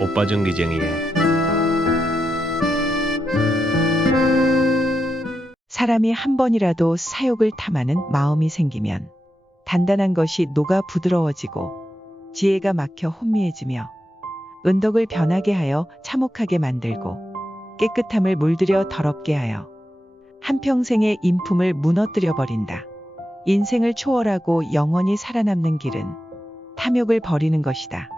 오빠 정기쟁이에 사람이 한 번이라도 사욕을 탐하는 마음이 생기면 단단한 것이 녹아 부드러워지고 지혜가 막혀 혼미해지며 은덕을 변하게 하여 참혹하게 만들고 깨끗함을 물들여 더럽게 하여 한평생의 인품을 무너뜨려 버린다. 인생을 초월하고 영원히 살아남는 길은 탐욕을 버리는 것이다.